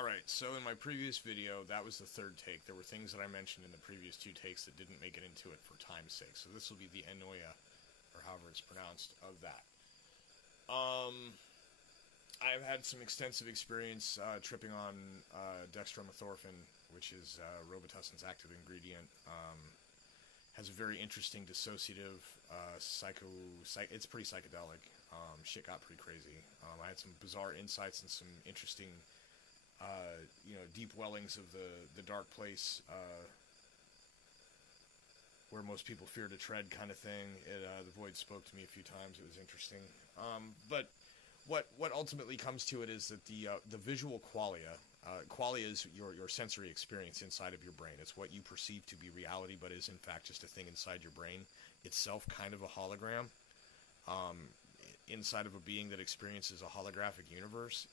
Alright, so in my previous video, that was the third take. There were things that I mentioned in the previous two takes that didn't make it into it for time's sake. So this will be the ennoia, or however it's pronounced, of that. I've had some extensive experience tripping on dextromethorphan, which is Robitussin's active ingredient. Has a very interesting dissociative it's pretty psychedelic. Shit got pretty crazy. I had some bizarre insights and some interesting deep wellings of the dark place where most people fear to tread, kind of thing. The void spoke to me a few times. It was interesting. But what ultimately comes to it is that the visual qualia. Qualia is your sensory experience inside of your brain. It's what you perceive to be reality, but is in fact just a thing inside your brain itself, kind of a hologram. Inside of a being that experiences a holographic universe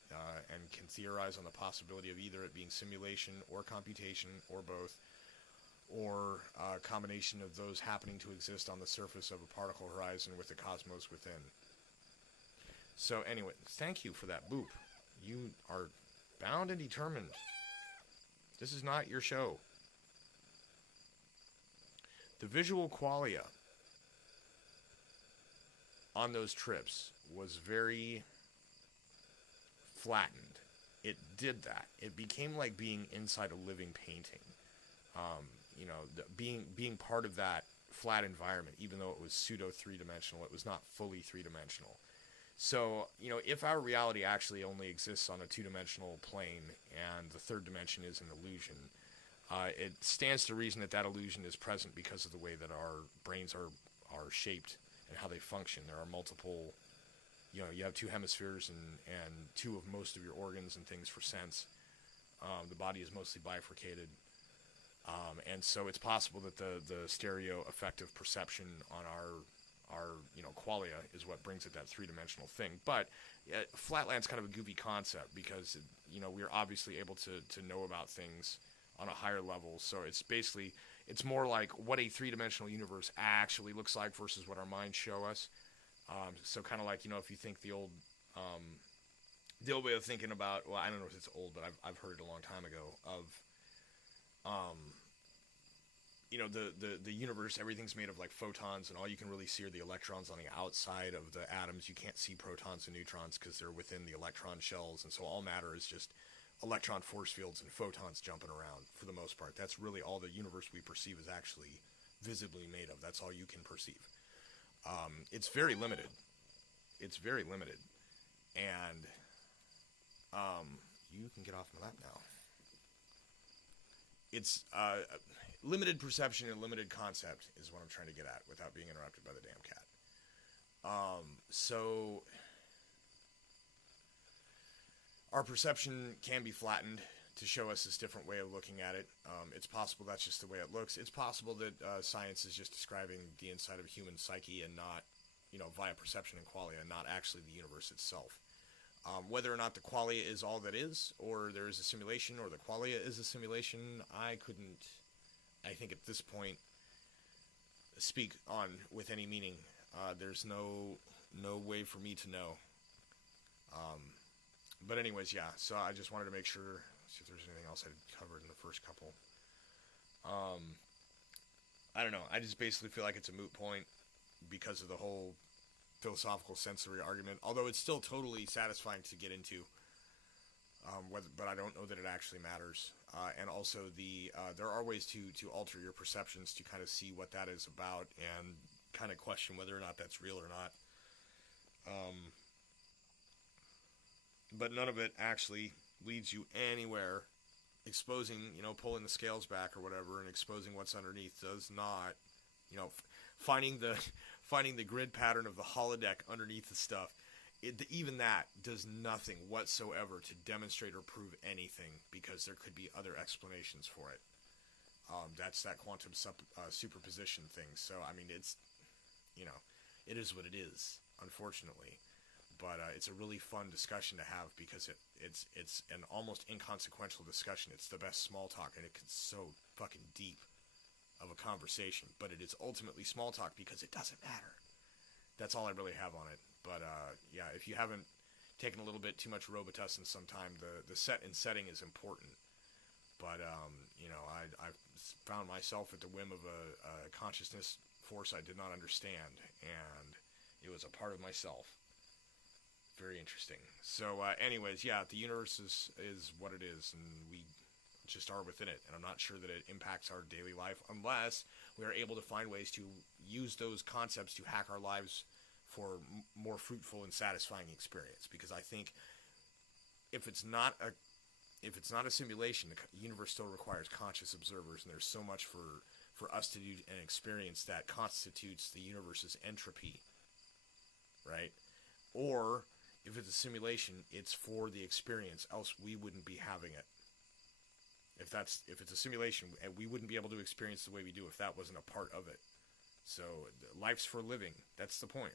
and can theorize on the possibility of either it being simulation or computation or both, or a combination of those happening to exist on the surface of a particle horizon with the cosmos within. So anyway, thank you for that boop. You are bound and determined. This is not your show. The visual qualia on those trips was very flattened. It did that. It became like being inside a living painting. Being part of that flat environment, even though it was pseudo three-dimensional, it was not fully three-dimensional. So, if our reality actually only exists on a two-dimensional plane and the third dimension is an illusion, it stands to reason that illusion is present because of the way that our brains are shaped and how they function. There are multiple, you have two hemispheres and two of most of your organs and things for sense. The body is mostly bifurcated. And so it's possible that the stereo effective perception on our qualia is what brings it that three-dimensional thing. But Flatland's kind of a goofy concept because, we're obviously able to know about things on a higher level. So it's more like what a three-dimensional universe actually looks like versus what our minds show us. So kind of like, if you think the old way of thinking about, well, I don't know if it's old, but I've heard it a long time ago, of the universe, everything's made of like photons, and all you can really see are the electrons on the outside of the atoms. You can't see protons and neutrons because they're within the electron shells, and so all matter is just electron force fields and photons jumping around for the most part. That's really all the universe we perceive is actually visibly made of. That's all you can perceive. It's very limited. And you can get off my lap now. It's limited perception and limited concept is what I'm trying to get at without being interrupted by the damn cat. So our perception can be flattened to show us this different way of looking at it. It's possible that's just the way it looks. It's possible that science is just describing the inside of a human psyche and not, via perception and qualia, and not actually the universe itself. Whether or not the qualia is all that is, or there is a simulation, or the qualia is a simulation, I think at this point, speak on with any meaning. There's no way for me to know. But anyways, yeah, so I just wanted to make sure, see if there's anything else I covered in the first couple. I don't know, I just basically feel like it's a moot point because of the whole philosophical sensory argument, although it's still totally satisfying to get into, but I don't know that it actually matters. And also there are ways to alter your perceptions to kind of see what that is about and kind of question whether or not that's real or not. But none of it actually leads you anywhere. Exposing, pulling the scales back or whatever and exposing what's underneath does not, finding the grid pattern of the holodeck underneath the stuff, even that does nothing whatsoever to demonstrate or prove anything because there could be other explanations for it. That's that quantum superposition thing. So, I mean, it's, it is what it is, unfortunately. But it's a really fun discussion to have because it's an almost inconsequential discussion. It's the best small talk, and it's so fucking deep of a conversation. But it is ultimately small talk because it doesn't matter. That's all I really have on it. But yeah, if you haven't taking a little bit too much Robitussin sometime. The set and setting is important. But, you know, I found myself at the whim of a consciousness force I did not understand, and it was a part of myself. Very interesting. So, anyways, yeah, the universe is what it is, and we just are within it, and I'm not sure that it impacts our daily life unless we are able to find ways to use those concepts to hack our lives for more fruitful and satisfying experience. Because I think if it's not a simulation, the universe still requires conscious observers, and there's so much for us to do and experience that constitutes the universe's entropy, right? Or if it's a simulation, it's for the experience, else we wouldn't be having it. If it's a simulation, we wouldn't be able to experience the way we do if that wasn't a part of it. So life's for living. That's the point.